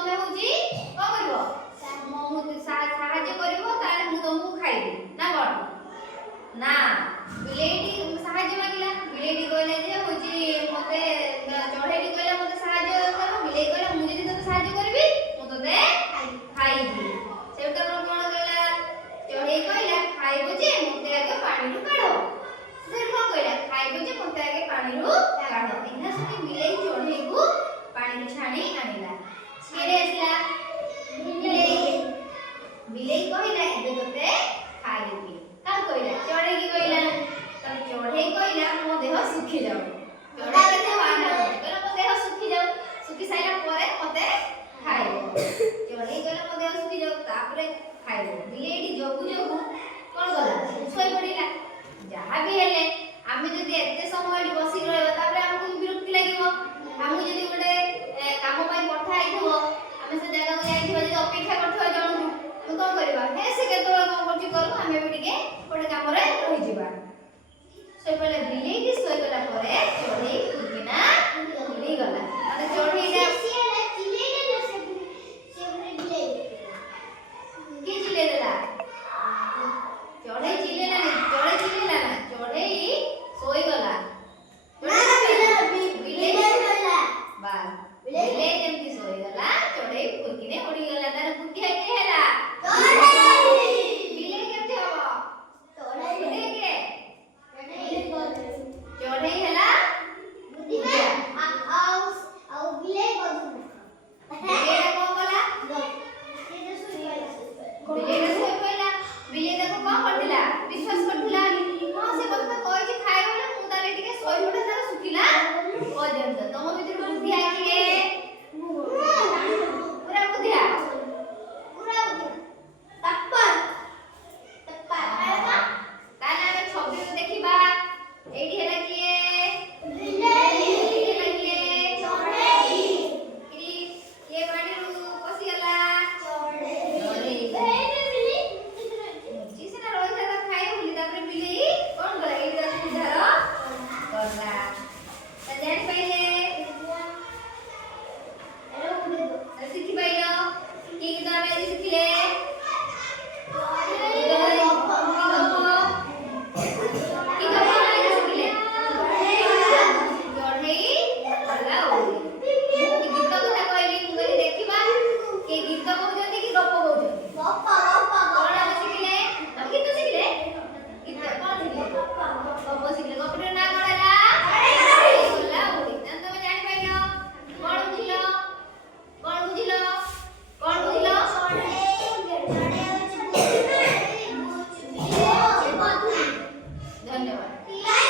ତମେ ହଉଛି କଣ କରିବ ସାହାଯ୍ୟ କରିବ ତାହେଲେ ମୁଁ ତମକୁ ଖାଇବି ନା କଣ ନା ବିଲେଇଟି ସାହାଯ୍ୟ ମାଗିଲା ବିଲେଇଟି କହିଲା ଯେ ହଉଛି ମତେ ଚଢେଇଟି କହିଲା ମତେ ସାହାଯ୍ୟ କର ବିଲେଇ କହିଲା ମୁଁ ଯଦି ତତେ ସାହାଯ୍ୟ କରିବି ମୁଁ ତତେ ଖାଇବି ସେଟା କଣ କହିଲା ଚଢେଇ କହିଲା ଖାଇବ ଯେ ମତେ ଆଗେ ପାଣିରୁ କାଢ ସେ କଣ କହିଲା ଖାଇବ ଯେ ମତେ ଆଗେ ପାଣିରୁ କାଢ ଏହା ଶୁଣି ବିଲେଇ ଚଢେଇକୁ ପାଣିରୁ ଛାଣି ଆଣିଲା କିଏ ଆସିଲା ବିଲେଇ କହିଲା ଏବେ ତତେ ଖାଇବି କାହା କହିଲା ଚଢେଇ କହିଲା ତମେ ଚଢେଇ କହିଲା ମୋ ଦେହ ଶୁଖି ଯାଉ ଚଢେଇ କେତେ ବାହାନା କହିଲା ମୋ ଦେହ ଶୁଖି ଯାଉ ଶୁଖି ସାଇଲା ପରେ ମତେ ଖାଇବ ଚଢେଇ କହିଲା ମୋ ଦେହ ଶୁଖି ଯାଉ ତାପରେ ଖାଇବ ବିଲେଇଟି ଯୋଗୁ ଯୋଗୁ କଣ କଲା ଶୋଇ ପଡିଲା ଯାହା ବି ହେଲେ ଆମେ ଯଦି ଏତେ ସମୟ ଏଠି ବସିକି ରହିବା ତାପରେ ଆମକୁ ବିରକ୍ତି ଲାଗିବ ଆମକୁ ଯଦି ଗୋଟେ କାମ ପାଇଁ ପଠା ହେଇଥିବ ଆମେ ସେ ଜାଗାକୁ ଯାଇଥିବା ଯଦି ଅପେକ୍ଷା କରିଥିବା ଜଣକୁ ଆମେ କଣ କରିବା ହେ ସେ କେତେବେଳେ କଣ କରୁଛି କରୁ ଆମେ ବି ଟିକେ ଗୋଟେ କାମରେ ରହିଯିବା ଶୋଇପଡ଼ିଲା ବିଲେଇଟି ଶୋଇଗଲା ପରେ ଚଢେଇ ଉଠିକିନା ଉଡ଼ିଗଲା ମାନେ ଚଢେଇ